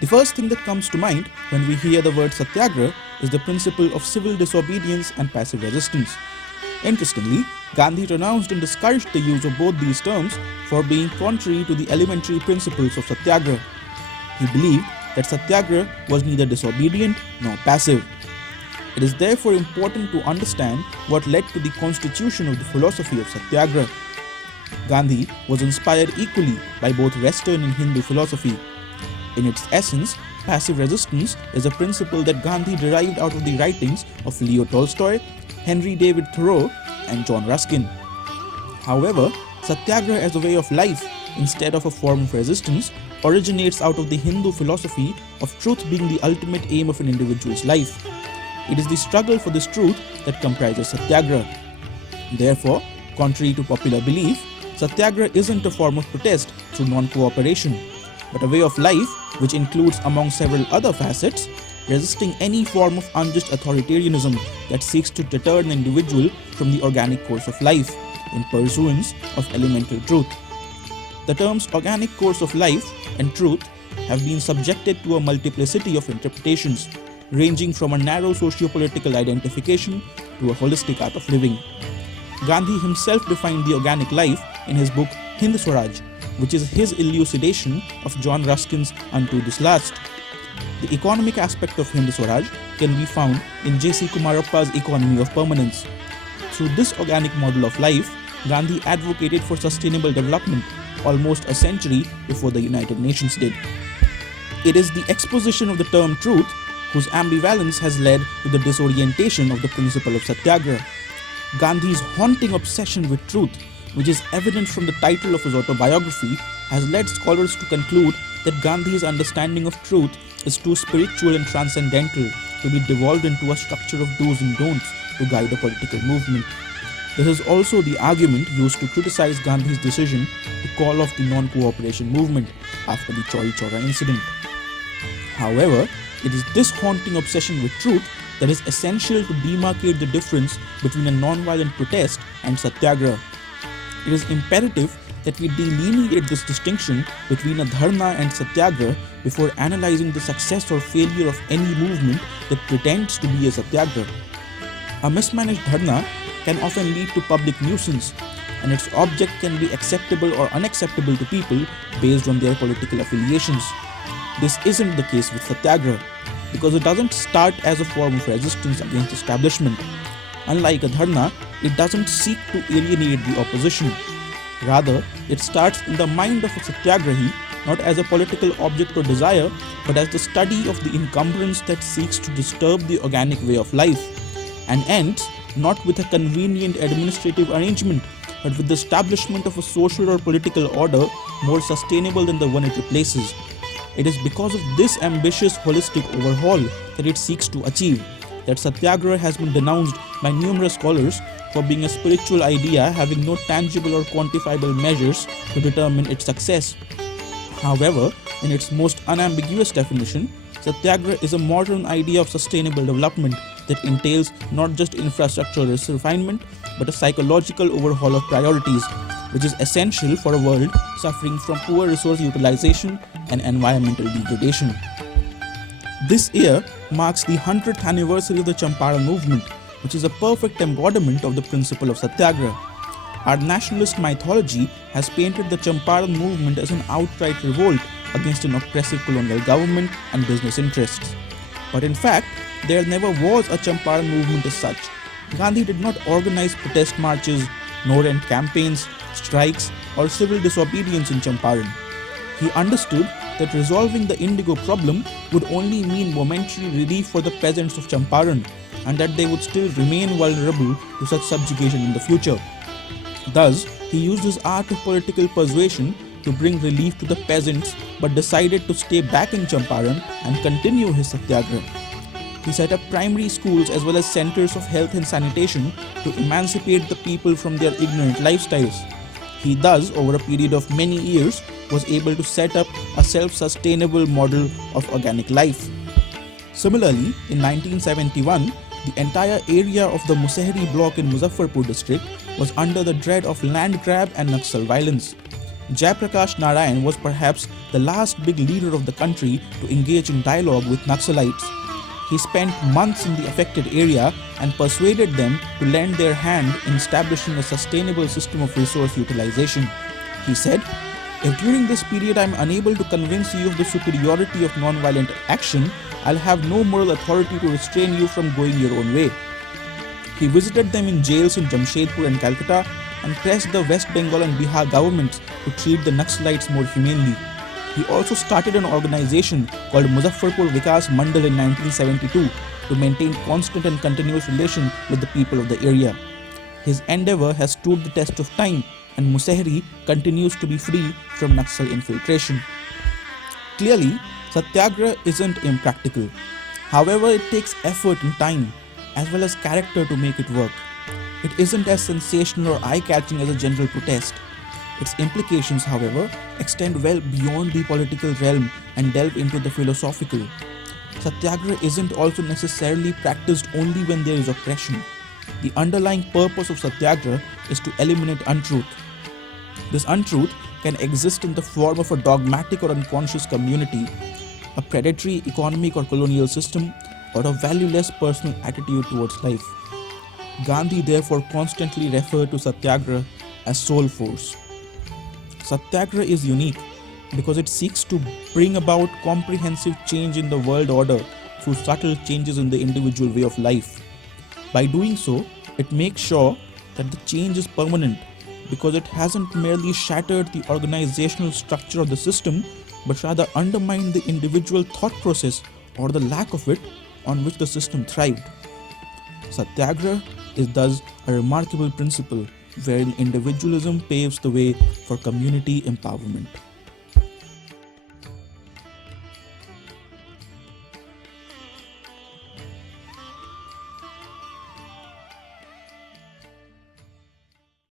The first thing that comes to mind when we hear the word satyagraha is the principle of civil disobedience and passive resistance. Interestingly, Gandhi renounced and discouraged the use of both these terms for being contrary to the elementary principles of satyagraha. He believed that satyagraha was neither disobedient nor passive. It is therefore important to understand what led to the constitution of the philosophy of satyagraha. Gandhi was inspired equally by both Western and Hindu philosophy. In its essence, passive resistance is a principle that Gandhi derived out of the writings of Leo Tolstoy, Henry David Thoreau, and John Ruskin. However, satyagraha as a way of life instead of a form of resistance originates out of the Hindu philosophy of truth being the ultimate aim of an individual's life. It is the struggle for this truth that comprises satyagraha. Therefore, contrary to popular belief, satyagraha isn't a form of protest through non-cooperation, but a way of life which includes, among several other facets, resisting any form of unjust authoritarianism that seeks to deter an individual from the organic course of life in pursuance of elemental truth. The terms organic course of life and truth have been subjected to a multiplicity of interpretations, ranging from a narrow socio-political identification to a holistic art of living. Gandhi himself defined the organic life in his book Hind Swaraj, which is his elucidation of John Ruskin's Unto This Last. The economic aspect of Hind Swaraj can be found in J.C. Kumarappa's Economy of Permanence. Through this organic model of life, Gandhi advocated for sustainable development almost a century before the United Nations did. It is the exposition of the term truth whose ambivalence has led to the disorientation of the principle of satyagraha. Gandhi's haunting obsession with truth, which is evident from the title of his autobiography, has led scholars to conclude that Gandhi's understanding of truth is too spiritual and transcendental to be devolved into a structure of do's and don'ts to guide a political movement. This is also the argument used to criticize Gandhi's decision to call off the non-cooperation movement after the Chauri Chaura incident. However, it is this haunting obsession with truth that is essential to demarcate the difference between a non-violent protest and satyagraha. It is imperative that we delineate this distinction between a dharna and satyagraha before analyzing the success or failure of any movement that pretends to be a satyagraha. A mismanaged dharna can often lead to public nuisance, and its object can be acceptable or unacceptable to people based on their political affiliations. This isn't the case with satyagraha, because it doesn't start as a form of resistance against establishment. Unlike a dharna, it doesn't seek to alienate the opposition. Rather, it starts in the mind of a satyagrahi not as a political object or desire, but as the study of the encumbrance that seeks to disturb the organic way of life, and ends not with a convenient administrative arrangement, but with the establishment of a social or political order more sustainable than the one it replaces. It is because of this ambitious holistic overhaul that it seeks to achieve that satyagraha has been denounced by numerous scholars for being a spiritual idea having no tangible or quantifiable measures to determine its success. However, in its most unambiguous definition, satyagraha is a modern idea of sustainable development that entails not just infrastructure refinement, but a psychological overhaul of priorities, which is essential for a world suffering from poor resource utilization and environmental degradation. This year marks the 100th anniversary of the Champaran movement, which is a perfect embodiment of the principle of satyagraha. Our nationalist mythology has painted the Champaran movement as an outright revolt against an oppressive colonial government and business interests. But in fact, there never was a Champaran movement as such. Gandhi did not organize protest marches, nor end campaigns, strikes, or civil disobedience in Champaran. He understood that resolving the indigo problem would only mean momentary relief for the peasants of Champaran, and that they would still remain vulnerable to such subjugation in the future. Thus, he used his art of political persuasion to bring relief to the peasants, but decided to stay back in Champaran and continue his satyagraha. He set up primary schools as well as centers of health and sanitation to emancipate the people from their ignorant lifestyles. He thus, over a period of many years, was able to set up a self-sustainable model of organic life. Similarly, in 1971, the entire area of the Musehri block in Muzaffarpur district was under the dread of land grab and Naxal violence. Jayaprakash Narayan was perhaps the last big leader of the country to engage in dialogue with Naxalites. He spent months in the affected area and persuaded them to lend their hand in establishing a sustainable system of resource utilization. He said, "If during this period I am unable to convince you of the superiority of non-violent action, I'll have no moral authority to restrain you from going your own way." He visited them in jails in Jamshedpur and Calcutta and pressed the West Bengal and Bihar governments to treat the Naxalites more humanely. He also started an organization called Muzaffarpur Vikas Mandal in 1972 to maintain constant and continuous relation with the people of the area. His endeavor has stood the test of time, and Musehri continues to be free from Naxal infiltration. Clearly, Satyagraha isn't impractical. However, it takes effort and time, as well as character to make it work. It isn't as sensational or eye-catching as a general protest. Its implications, however, extend well beyond the political realm and delve into the philosophical. Satyagraha isn't also necessarily practiced only when there is oppression. The underlying purpose of Satyagraha is to eliminate untruth. This untruth can exist in the form of a dogmatic or unconscious community, a predatory economic or colonial system, or a valueless personal attitude towards life. Gandhi therefore constantly referred to Satyagraha as soul force. Satyagraha is unique because it seeks to bring about comprehensive change in the world order through subtle changes in the individual way of life. By doing so, it makes sure that the change is permanent because it hasn't merely shattered the organizational structure of the system, but rather undermined the individual thought process or the lack of it on which the system thrived. Satyagraha is thus a remarkable principle wherein individualism paves the way for community empowerment.